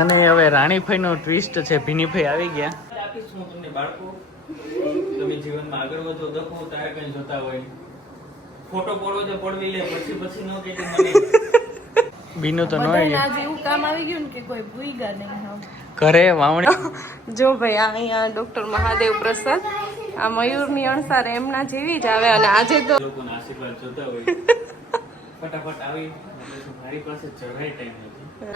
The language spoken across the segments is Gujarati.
અને હવે રાણીભાઈ નો ટ્વિસ્ટ છે. ભીનીભાઈ આવી ગયા. આપીશ હું તમને બાળકો, તમે જીવનમાં આગળ વધો, દખો તારે કઈ જોતા હોય, ફોટો પડવો તો પડવી લે, પછી નો કે મને બીનું તો નો આજે એવું કામ આવી ગયું ને કે કોઈ ભૂઈગા નહીં. ઘરે વાવણી. જો ભાઈ આ અહીંયા ડોક્ટર મહાદેવ પ્રસાદ, આ મયુરની અણસાર એમના જેવી જ આવે. અને આજે તો લોકોના આશીર્વાદ જોતા હોય, ફટાફટ આવી મારી પાસે જરાય ટાઈમ નથી. Back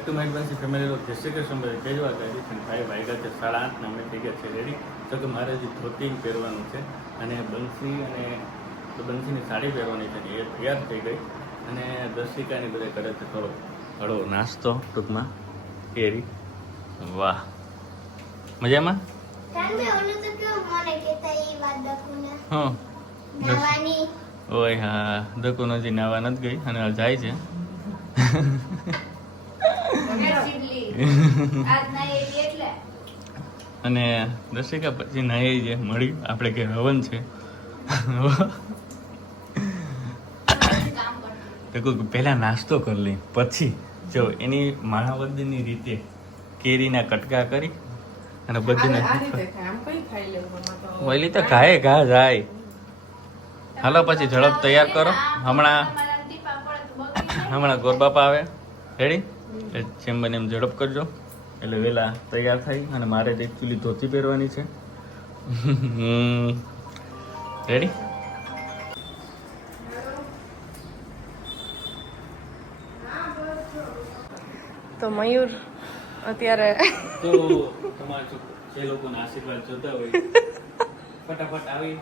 to my advance family લોક જય શ્રી કૃષ્ણ. કેજવા ગાડી છે ભાઈ વાગ્યા છે 8:30 ને અમે થઈ ગયા છે રેડી. તો કે મારે જે ધોતી પહેરવાનું છે અને બંસી અને બંસીની સાડી પહેરવાની છે એ તૈયાર થઈ ગઈ. અને દર્શિકાની બધે કરે છે થોડો હળવો નાસ્તો ટૂંકમાં કેરી. વાહ મજામાં. હા ઓય હા દકુ નજી નાવા નથી ગઈ અને જાય છે. અને દર્શિકા પછી નાઈ છે મળી આપણે કે હવન છે. દકુ પહેલા નાસ્તો કરી લઈ પછી જો એની માણાવદની રીતે કેરીના કટકા કરી અને બધીને વહેલી તો ઘાએ ઘા જાય. હાલો પછી ઝડપ તૈયાર કરો. હમણાં ગોરબાપા આવે રેડી. જેમ બને એમ ઝડપ કરજો એટલે વહેલા તૈયાર થાય. અને મારે એકચ્યુઅલી ધોતી પહેરવાની છે. રેડી. તો મયુર અત્યારે તો તમારા જે લોકોના આશીર્વાદ જોતા હોય ફટાફટ આવી,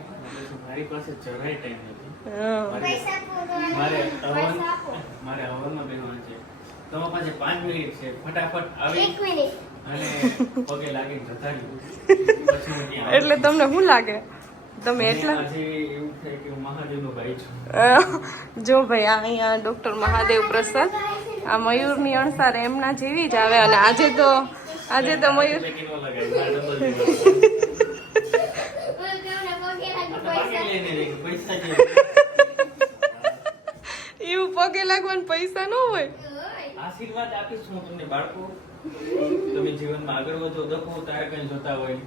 મારી પાસે જરાય ટાઈમ નથી. મારે હવનમાં બેસવાનું છે. તમારા પાસે 5 મિનિટ છે. ફટાફટ આવી અને પગે લાગીને જતા રહ્યો. પછી હું ત્યાં એટલે તમને શું લાગે તમે એટલા આજે એવું થાય કે હું મહાદેવનો ભાઈ છું. જો ભાઈ આ અહીંયા ડોક્ટર મહાદેવ પ્રસાદ, આ મયુરની અણસાર એમના જેવી જ આવે. અને આજે તો મયુર એવું પગે લાગવાના પૈસા ન હોય. આશીર્વાદ આપીશ હું તમને બાળકો, તમે જીવનમાં આગળ વધો, દખો તારે કઈ જોતા હોય,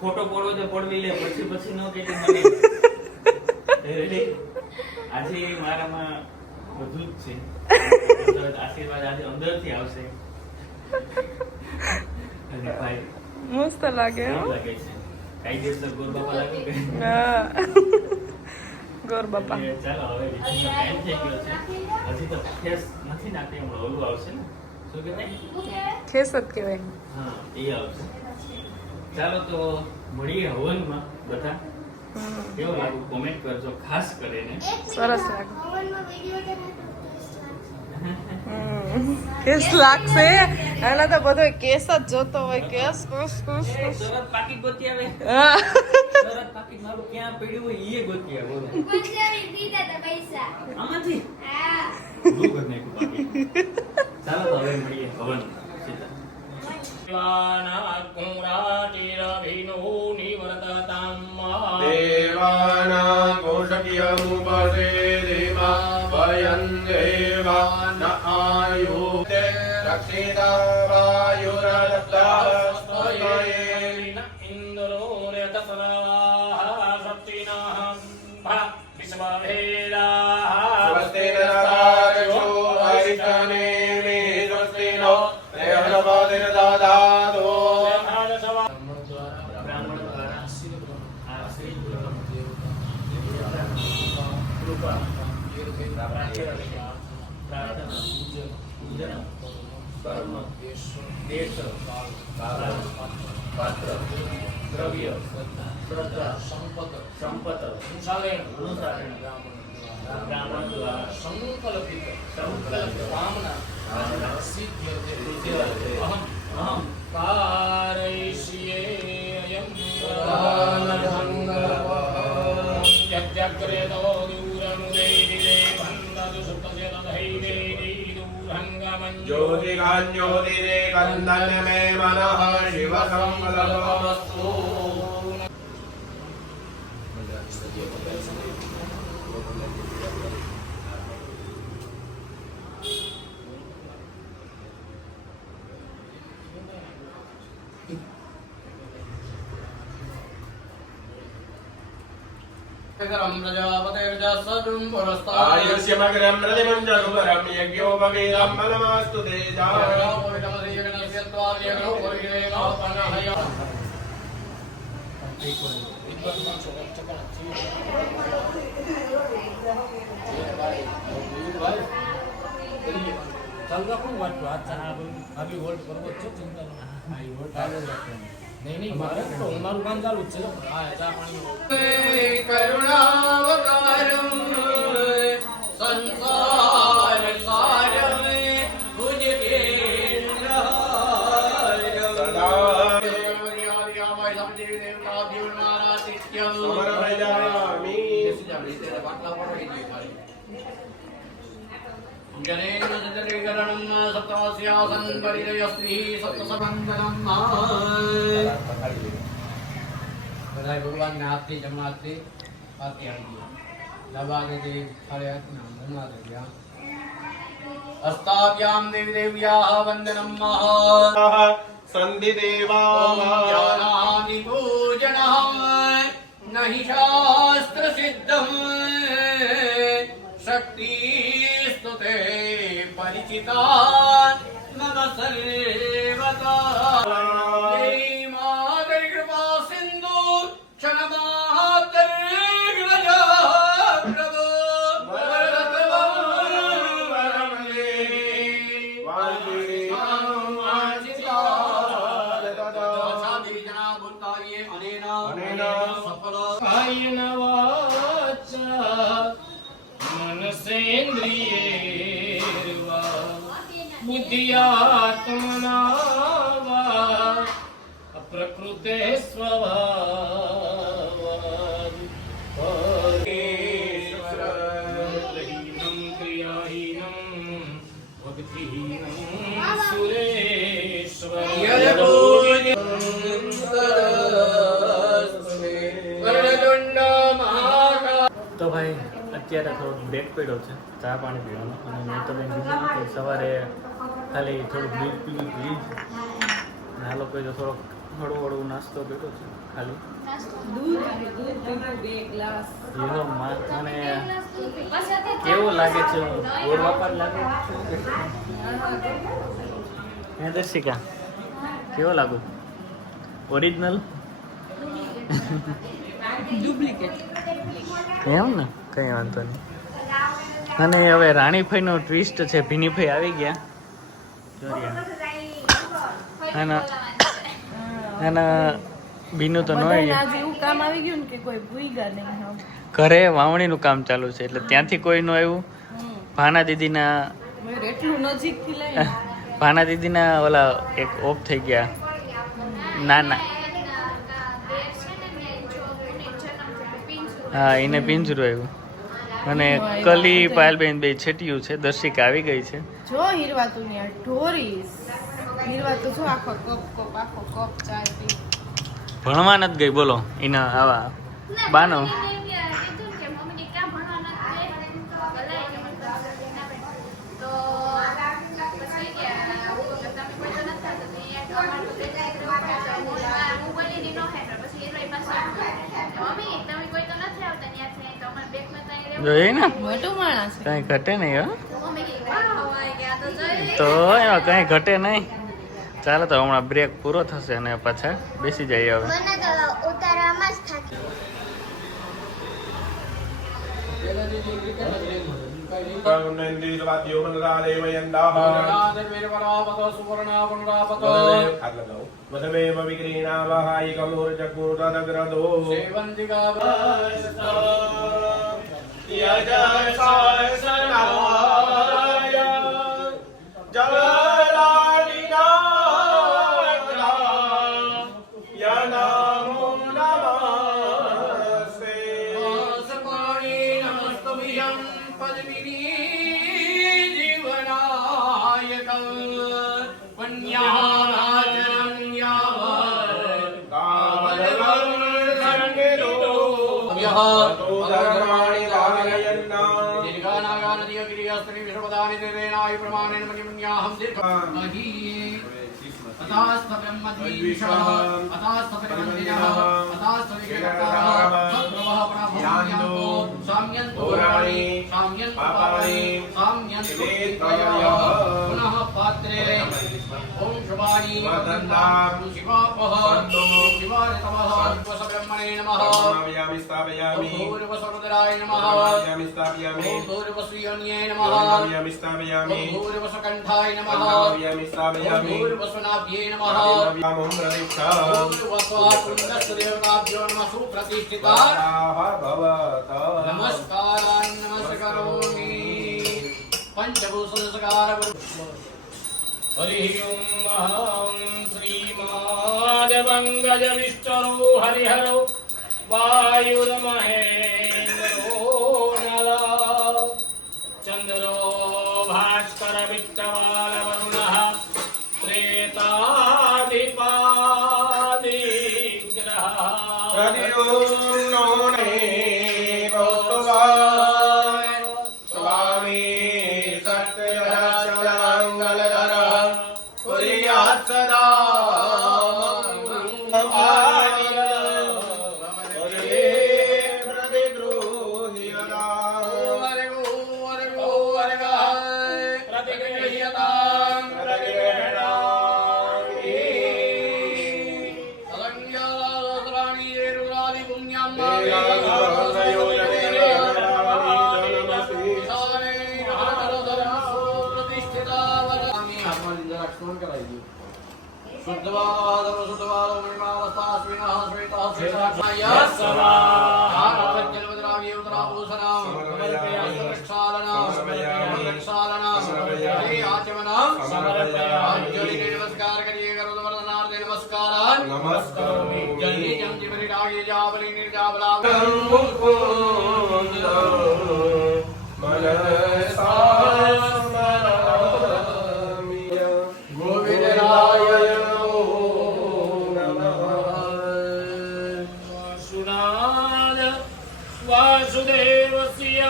ફોટો પડવો તો પડવી લે, પછી નો કે મને આજે મારામાં બધું જ છે. આશીર્વાદ આજે અંદરથી આવશે. અને ભાઈ મસ્ત લાગે લાગે છે. કાયદેસર ગોરબાપા લાગે કે ગોર બાપા. ચાલો હવે ટાઈમ થઈ ગયો છે. હજી તો ફેસ નથી નાખી, હમણાં ઓલું આવશે ને શું કહેવાય ખેસ જ કહેવાય. હા એ આવશે. ચાલો તો મળીએ હવનમાં. બધા કેવો લાગુ કોમેન્ટ કરજો ખાસ કરીને. સરસ લાગે. કેસ લાગશે. એના તો બધો કેસ જ જોતો હોય. કેસ તરત પાકીટ ગોતી આવે. હા તરત પાકીટ મારું ક્યાં પડ્યું હોય એ ગોતી આવે. બોલો આમાંથી ભૂલું કરી નાખ્યું પાકીટ. ચાલો તો હવે મળીએ હવન. દેવાના કોશક્યમુપસે દેવા વયં દેવા ન આયુતે રક્ષિતા વાયુરદત્તાસ્તયે ઇન્દ્રો નેતસરાહ સપ્તિના ભા વિશ્વભેદાહ સ્વસ્તિ નરાજો હરિતને મે સ્વસ્તિ નો રેહણપતિર દાદાદો પાત્ર દ્રવ્ય શ્રદ્ધા સંપત અનુસારેણ બ્રાહ્મણ દ્વારા સંકલ્પિત કામના સિદ્ધ્યતે અહમ કારયિષ્યે અયં યજ્ઞક્રેતો દૂરનુદૈદિદે ભંગદુ સુપ્તજનધૈદે દૂરંગમં જ્યોતિકાન્યોતિરે કંદન મે ईशानः शिवसंकल्पमस्तु। आयुष्य मकरं प्रतिमञ्जलुकरं यज्ञोपवीतं बलमास्तु नहीं मारे तो हमाરું કામ ચાલુ જ છે હા ચા પાણી करुणावतारं संसार सारं भुजगे समर्पयामि। जनेन्द्रजरीकरणं सप्तमस्यासन् परिदयस्त्री सप्तसमङ्गलम् बधाई भगवान ने हाथी जमा हाथी आती आई लबा के दे सारे नाम बना दे दिया अस्ताभ्यां देवी देव्याः वन्दनं महा सन्धिदेवानादि पूजनः न हि शास्त्र सिद्धं शक्ति स्तुते परिचिता मम सर्वदा जय माता कृपा सिंधु क्षणमात्र ग्रजा प्रभो बुद्धियात्मना प्रकृते स्वभावहीनं क्रियाहीनं भक्तिहीनं सुरेश्वर તો ભાઈ અત્યારે થોડોક બ્રેક પડ્યો છે ચા પાણી પીવાનો અને મેં તમે કીધું કે સવારે ખાલી થોડુંક દૂધ પીવું પી અને આ લોકોએ તો થોડોક હળવું નાસ્તો કર્યો છે ખાલી એનો અને કેવું લાગે છે ગોળ વાપર લાગે છે હે દર્શિકા કેવો લાગુ ઓરિજિનલ એમ ને કઈ વાંધો નહીં અને હવે રાણીફાઈનો ટ્વિસ્ટ છે ભીનીફાઈ આવી ગયા અને બીનું તો ન કામ આવી ગયું ને કે કોઈ ભૂઈગા નહીં ઘરે વાવણીનું કામ ચાલુ છે એટલે ત્યાંથી કોઈ નું આવ્યું ભાના દીદીના એટલું નજીકથી લઈ ભાના દીદીના ઓલા એક ઓફ થઈ ગયા નાના હા એને પિંજરું આવ્યું અને કલી પાયલબેન બે છેટિયું છે દર્શિકા આવી ગઈ છે જો હીરવા તું ને ઢોરીસ હીરવા તો જો આખો કપ ચાય પી ભણવા નથી ગઈ બોલો એના આવા બાનો જોઈએ ને મોટું માણસ કઈ ઘટે નહીં હો તો એમાં કઈ ઘટે નહીં ચાલો તો હમણાં બ્રેક પૂરો થશે અને પાછા બેસી જઈએ હવે जीवनायक वन्याराजन यः ततो धर्माणि पालयन्ना दीर्घानागानदीयगिरियस्त्रि विश्वपदानि देवेनाय प्रमाणेन मणिमन्याहं दीर्घमहि अतास्तब्रह्मद्वीषः अतास्तब्रह्मद्वीषः अतास्तविग्रहकारः सद्भवः प्रभवन्यान्तो साम्यन्तो राणि साम्यन्तो पापानि साम्यन्तो विद्ययः पुनः पात्रे ॐ शुभानि वदन्तां शिवापः शिवाय तमः वसब्रह्मणे नमः स्थापयामि स्थापयामि भूर्वसमुद्राय नमः स्थापयामि स्थापयामि भूर्वस्वीयन्ये नमः स्थापयामि स्थापयामि भूर्वसकण्ठाय नमः स्थापयामि स्थापयामि भूर्वसुनाभ्ये नमः नमो प्रदीक्षा भूर्वस्वाकुण्डस्देवताभ्यो नमः सुप्रतिष्ठिता भवता नमस्कारान् नमस्करोमि पंचभूषणस्कार हरिः ॐ श्रीमादवङ्गजविष्टरो हरिहरो वायुर्महेन्द्रो नला चन्द्रो भास्करवित्तवालवरुणः प्रेतादिपादिग्रहः प्रतियोन्नोने स्वामी सत्यशलाङ्गलधर कुर्यात् सदा नमस्कार करिए करो वरदानार्थे नमस्कार नमस्कारामि जल्दी जल्दी मेरी रागे जावली निर्जावला गोविंदराय सुनाद वासुदेवस्य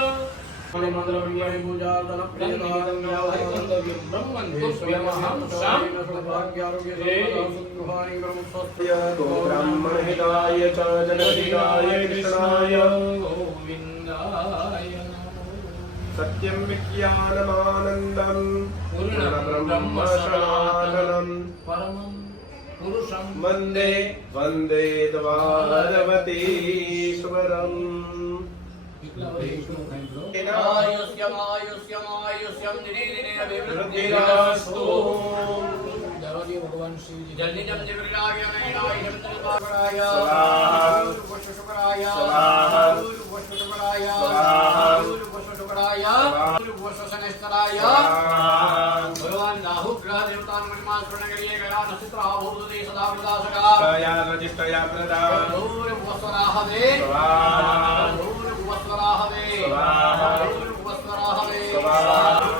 मंगलमंगल पूजा धन प्रियदानं व्यावहारिक गंतव्यं ब्रह्मन्देश्वरमहं शांति सौभाग्यारोग्य सुखहानि ब्रह्मस्वस्य ब्राह्मणहिताय च जनहिताय कृष्णाय गोविन्दाय सत्यं विज्ञानमानन्दं पूर्णब्रह्म सनातनं परमं पुरुषं वन्दे वन्दे द्वारवतीश्वरम् आयुष्यम दिने दिने वृद्धिरास्तु देवालय भगवान शिव जी जल्दी जल्दी विराग नयनाय शब्दपाराय शुक्राय शुक्राय शुक्राय शुक्राय भगवान राहु ग्रह देवता महिमा स्मरण करिए गया नक्षत्र भूत दे सदा प्रदासका या रजिष्टया प्रदा दूर वस्वराहवे दूर वस्वराहवे दूर वस्वराहवे वस्वराहवे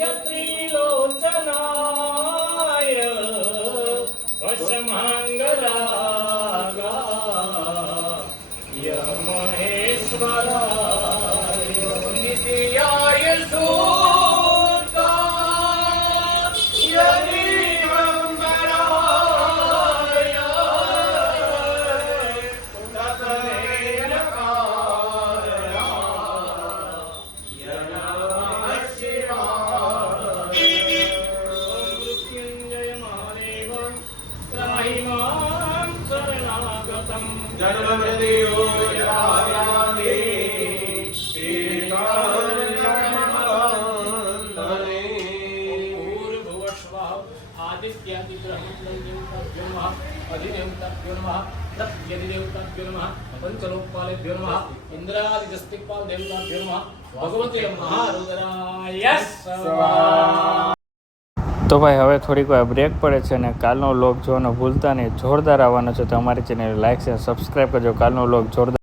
यत्रिलोचनाय पंचलोकपालेभ्यो नमः इंद्रादिजस्तिकपाल देवताभ्यो नमः भगवते महारुद्राय स्वाहा। તો ભાઈ હવે થોડીક વાર બ્રેક પડે છે અને કાલનો વ્લોગ જોવાનું ભૂલતા નહીં. જોરદાર આવવાનો છે તો અમારી ચેનલ લાઈક છે સબસ્ક્રાઈબ કરજો. કાલનો વ્લોગ જોરદાર